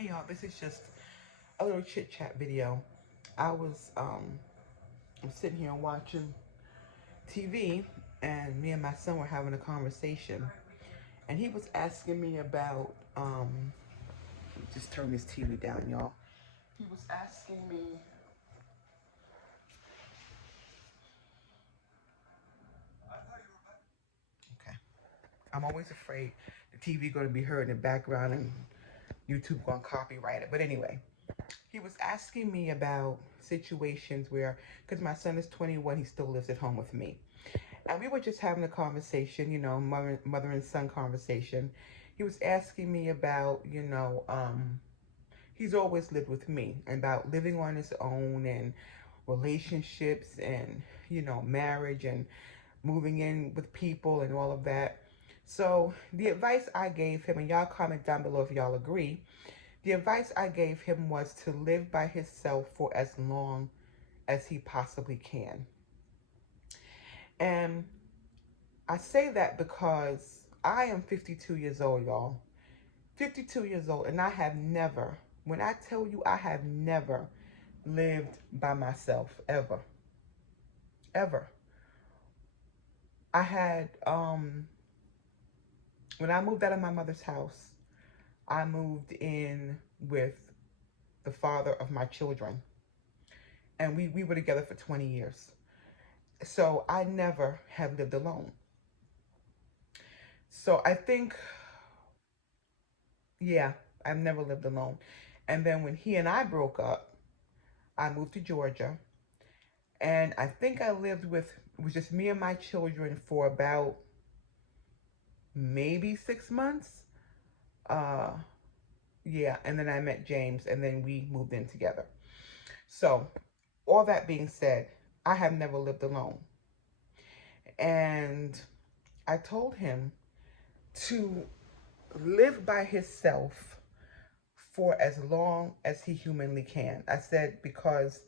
Hey y'all, this is just a little chit chat video. I was I'm sitting here watching TV, and me and my son were having a conversation, and he was asking me about just turn this TV down, y'all. He was asking me. Okay, I'm always afraid the TV going to be heard in the background and YouTube going to copyright it. But anyway, he was asking me about situations where, because my son is 21, he still lives at home with me. And we were just having a conversation, mother and son conversation. He was asking me about, he's always lived with me, and about living on his own and relationships and, marriage and moving in with people and all of that. So the advice I gave him, and y'all comment down below if y'all agree, the advice I gave him was to live by himself for as long as he possibly can. And I say that because I am 52 years old, y'all. 52 years old, and I have never, when I tell you I have never lived by myself, ever. Ever. I had, when I moved out of my mother's house, I moved in with the father of my children. And we were together for 20 years. So I never have lived alone. So I think, yeah, I've never lived alone. And then when he and I broke up, I moved to Georgia. And I think I lived with, it was just me and my children for about maybe 6 months. Uh, yeah, and then I met James, and then we moved in together. So, all that being said, I have never lived alone. And I told him to live by himself for as long as he humanly can. I said, because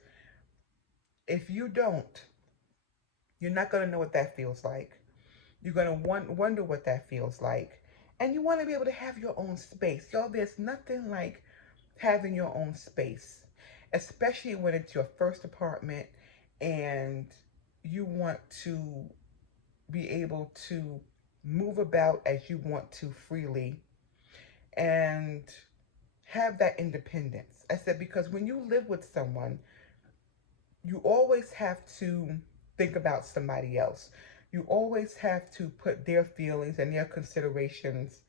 if you don't, you're not going to know what that feels like. You're going to wonder what that feels like. And you want to be able to have your own space. Y'all, there's nothing like having your own space, especially when it's your first apartment and you want to be able to move about as you want to freely and have that independence. I said, because when you live with someone, you always have to think about somebody else. You always have to put their feelings and their considerations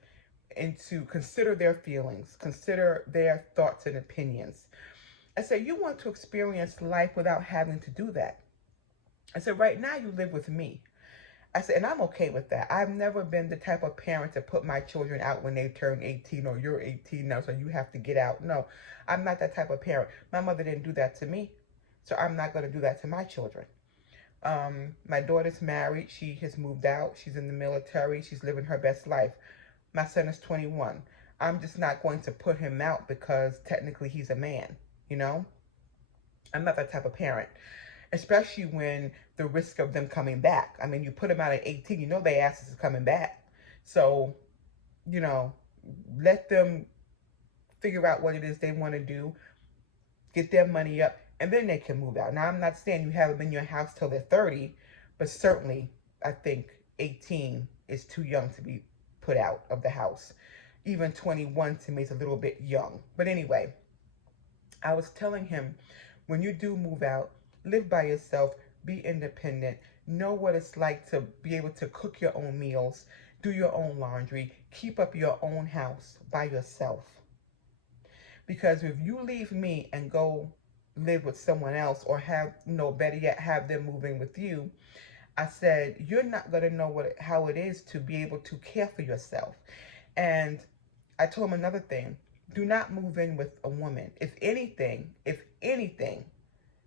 into, consider their feelings, consider their thoughts and opinions. I said, you want to experience life without having to do that. I said, right now you live with me. I said, and I'm okay with that. I've never been the type of parent to put my children out when they turn 18, or you're 18 now, so you have to get out. No, I'm not that type of parent. My mother didn't do that to me, so I'm not going to do that to my children. My daughter's married. She has moved out. She's in the military. She's living her best life. My son is 21. I'm just not going to put him out because technically he's a man, you know? I'm not that type of parent, especially when the risk of them coming back. I mean, you put them out at 18, you know their asses is coming back. So, you know, let them figure out what it is they want to do, get their money up, and then they can move out. Now, I'm not saying you have them in your house till they're 30, but certainly I think 18 is too young to be put out of the house. Even 21 to me is a little bit young. But anyway, I was telling him, when you do move out, live by yourself, be independent, know what it's like to be able to cook your own meals, do your own laundry, keep up your own house by yourself. Because if you leave me and go live with someone else, or have, better yet, have them moving with you, I said, you're not going to know how it is to be able to care for yourself. And I told him another thing. Do not move in with a woman. If anything,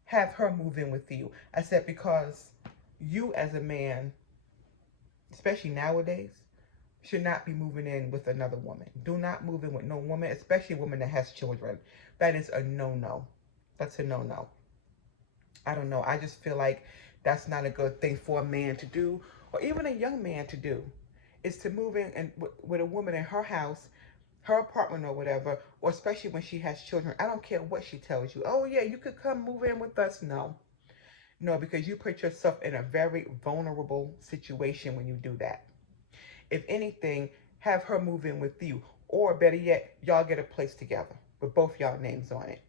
have her move in with you. I said, because you as a man, especially nowadays, should not be moving in with another woman. Do not move in with no woman, especially a woman that has children. That is a no-no. That's a no-no. I don't know. I just feel like that's not a good thing for a man to do, or even a young man to do, is to move in and with a woman in her house, her apartment or whatever, or especially when she has children. I don't care what she tells you. Oh yeah, you could come move in with us. No. No, because you put yourself in a very vulnerable situation when you do that. If anything, have her move in with you. Or better yet, y'all get a place together with both y'all names on it.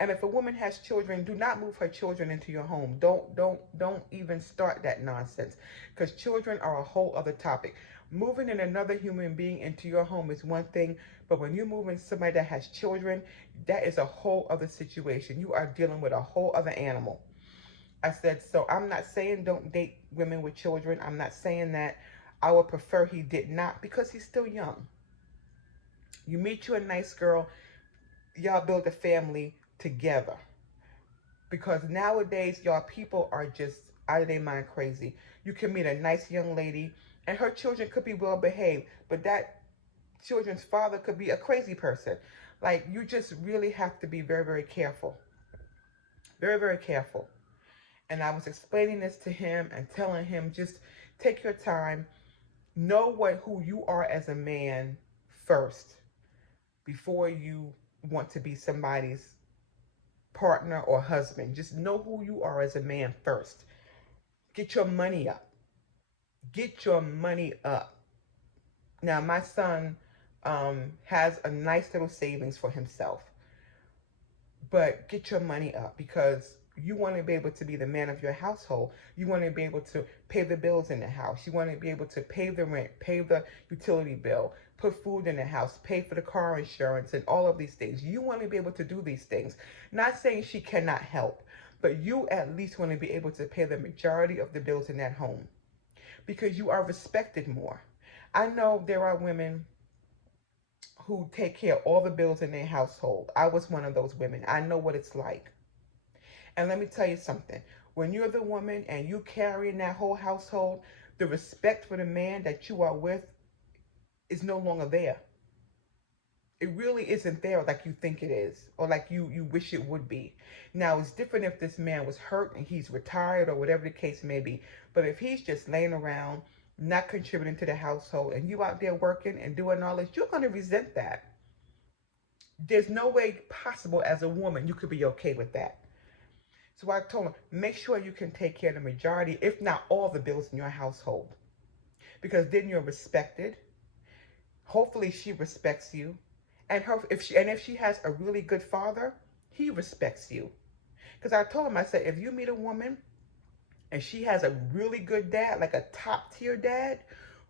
And if a woman has children, do not move her children into your home. Don't even start that nonsense. Because children are a whole other topic. Moving in another human being into your home is one thing, but when you move in somebody that has children, that is a whole other situation. You are dealing with a whole other animal. I said, so I'm not saying don't date women with children. I'm not saying that. I would prefer he did not, because he's still young. You meet you a nice girl, y'all build a family together. Because nowadays, y'all people are just out of their mind crazy. You can meet a nice young lady, and her children could be well behaved, but that children's father could be a crazy person. Like, you just really have to be very, very careful. Very, very careful. And I was explaining this to him and telling him, just take your time. Know who you are as a man first before you want to be somebody's partner or husband. Just know who you are as a man first. Get your money up. Get your money up. Now, my son has a nice little savings for himself. But get your money up, because you want to be able to be the man of your household. You want to be able to pay the bills in the house. You want to be able to pay the rent, pay the utility bill, put food in the house, pay for the car insurance, and all of these things. You want to be able to do these things. Not saying she cannot help, but you at least want to be able to pay the majority of the bills in that home, because you are respected more. I know there are women who take care of all the bills in their household. I was one of those women. I know what it's like. And let me tell you something. When you're the woman and you carrying that whole household, the respect for the man that you are with is no longer there. It really isn't there like you think it is, or like you wish it would be. Now, it's different if this man was hurt and he's retired or whatever the case may be. But if he's just laying around, not contributing to the household, and you out there working and doing all this, you're going to resent that. There's no way possible as a woman you could be okay with that. So I told him, make sure you can take care of the majority, if not all, the bills in your household. Because then you're respected. Hopefully she respects you. And if she has a really good father, he respects you. Because I told him, I said, if you meet a woman and she has a really good dad, like a top tier dad,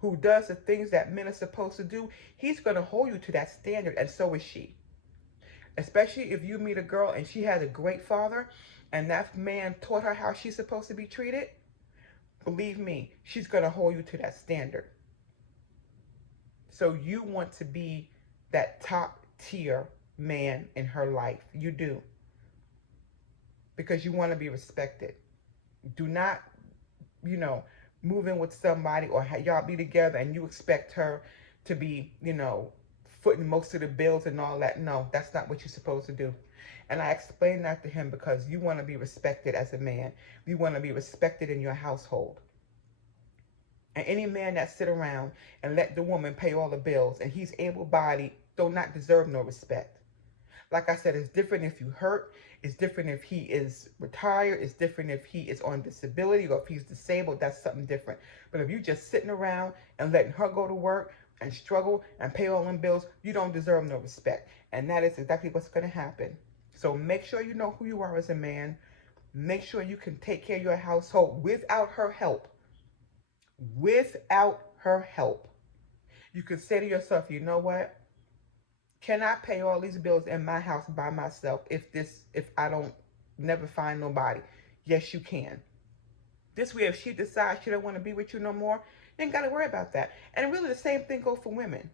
who does the things that men are supposed to do, he's going to hold you to that standard, and so is she. Especially if you meet a girl and she has a great father, and that man taught her how she's supposed to be treated, believe me, she's going to hold you to that standard. So you want to be that top tier man in her life. You do. Because you want to be respected. Do not, move in with somebody or y'all be together and you expect her to be, footing most of the bills and all that. No, that's not what you're supposed to do. And I explained that to him because you want to be respected as a man. You want to be respected in your household. And any man that sit around and let the woman pay all the bills and he's able-bodied do not deserve no respect. Like I said, it's different if you hurt. It's different if he is retired. It's different if he is on disability or if he's disabled. That's something different. But if you're just sitting around and letting her go to work and struggle and pay all them bills, you don't deserve no respect. And that is exactly what's going to happen. So make sure you know who you are as a man. Make sure you can take care of your household without her help. Without her help. You can say to yourself, you know what? Can I pay all these bills in my house by myself if I don't never find nobody? Yes, you can. This way, if she decides she don't want to be with you no more, you ain't got to worry about that. And really the same thing goes for women.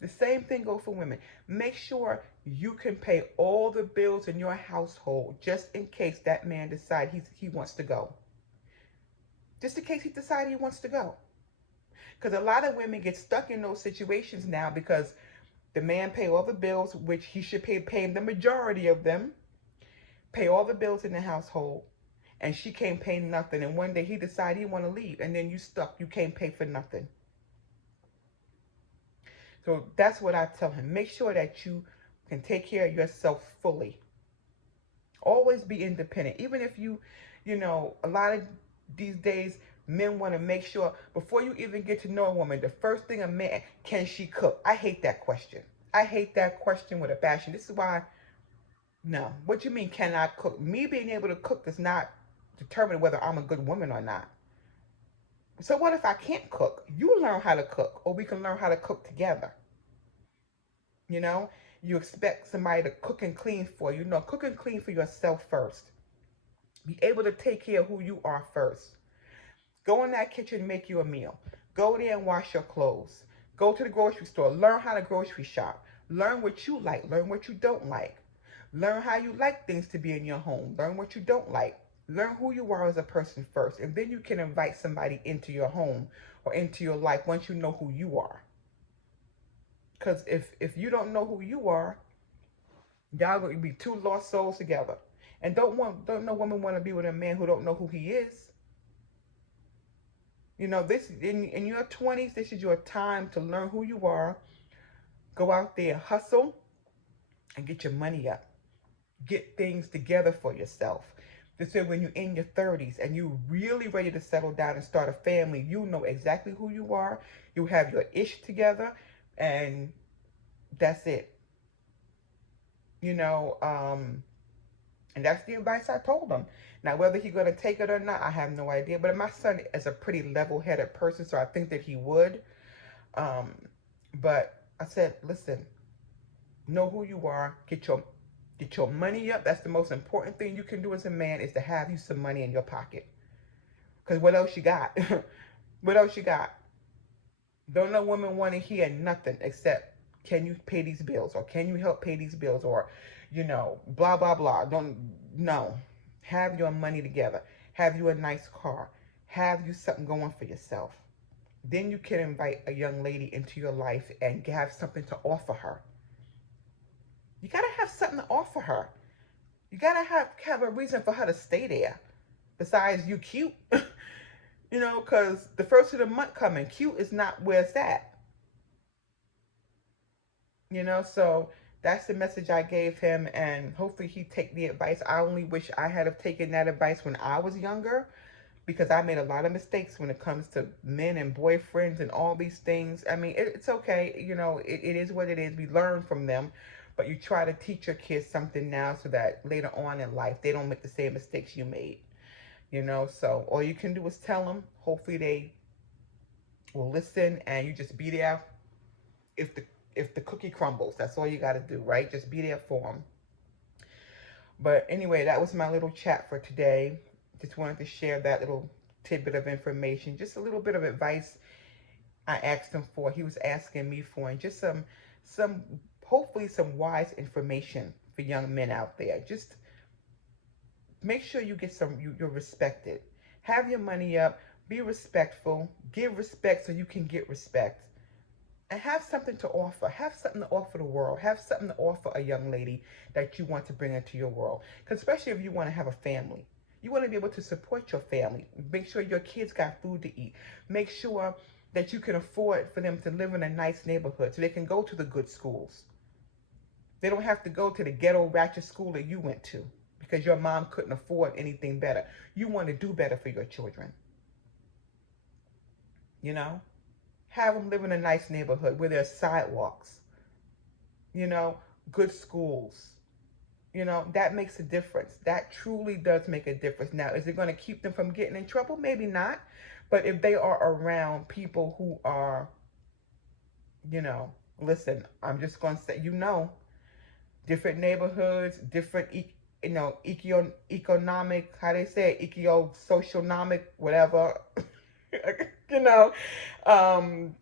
The same thing goes for women. Make sure you can pay all the bills in your household just in case that man decides he wants to go. Just in case he decides he wants to go. Because a lot of women get stuck in those situations now because the man pay all the bills, which he should pay the majority of them, pay all the bills in the household, and she can't pay nothing. And one day he decide he want to leave, and then you stuck. You can't pay for nothing. So that's what I tell him. Make sure that you can take care of yourself fully. Always be independent. Even if a lot of these days, men want to make sure before you even get to know a woman, the first thing a man, can she cook? I hate that question. I hate that question with a passion. This is why, no. What you mean, can I cook? Me being able to cook does not determine whether I'm a good woman or not. So what if I can't cook? You learn how to cook, or we can learn how to cook together. You know, you expect somebody to cook and clean for you. No, cook and clean for yourself first. Be able to take care of who you are first. Go in that kitchen, make you a meal. Go there and wash your clothes. Go to the grocery store. Learn how to grocery shop. Learn what you like. Learn what you don't like. Learn how you like things to be in your home. Learn what you don't like. Learn who you are as a person first. And then you can invite somebody into your home or into your life once you know who you are. Because if you don't know who you are, y'all going to be two lost souls together. And don't no woman want to be with a man who don't know who he is. You know, this in your 20s, this is your time to learn who you are. Go out there, hustle, and get your money up. Get things together for yourself. This way, when you're in your 30s and you're really ready to settle down and start a family, you know exactly who you are. You have your ish together, and that's it. You know, and that's the advice I told him. Now, whether he's going to take it or not, I have no idea. But my son is a pretty level-headed person, so I think that he would. But I said, listen, know who you are. Get your money up. That's the most important thing you can do as a man, is to have you some money in your pocket. Because what else you got? What else you got? Don't no woman want to hear nothing except, can you pay these bills? Or can you help pay these bills? Or, blah, blah, blah. No. Have your money together. Have you a nice car. Have you something going for yourself. Then you can invite a young lady into your life and have something to offer her. You got to have something to offer her. You got to have a reason for her to stay there. Besides, you cute. Because the first of the month coming, cute is not where it's at. So that's the message I gave him, and hopefully he take the advice. I only wish I had have taken that advice when I was younger, because I made a lot of mistakes when it comes to men and boyfriends and all these things. I mean, it's okay. It is what it is. We learn from them, but you try to teach your kids something now so that later on in life, they don't make the same mistakes you made. So all you can do is tell them. Hopefully they will listen, and you just be there if the cookie crumbles. That's all you got to do, right? Just be there for them. But anyway, that was my little chat for today. Just wanted to share that little tidbit of information. Just a little bit of advice I asked him for. He was asking me for, and just some hopefully some wise information for young men out there. Just make sure you get you're respected. Have your money up. Be respectful. Give respect so you can get respect. And have something to offer. Have something to offer the world. Have something to offer a young lady that you want to bring into your world. Because especially if you want to have a family. You want to be able to support your family. Make sure your kids got food to eat. Make sure that you can afford for them to live in a nice neighborhood so they can go to the good schools. They don't have to go to the ghetto ratchet school that you went to because your mom couldn't afford anything better. You want to do better for your children. Have them live in a nice neighborhood where there's sidewalks, good schools. That makes a difference. That truly does make a difference. Now, is it going to keep them from getting in trouble? Maybe not. But if they are around people who are, listen, I'm just going to say, different neighborhoods, different, economic, how they say it, socionomic, whatever,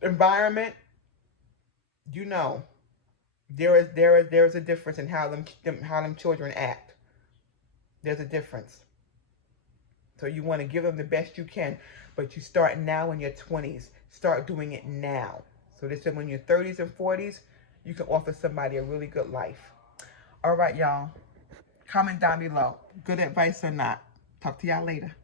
environment, there is a difference in how them children act. There's a difference. So you want to give them the best you can, but you start now in your 20s. Start doing it now. So this is when you're 30s and 40s, you can offer somebody a really good life. All right, y'all. Comment down below. Good advice or not. Talk to y'all later.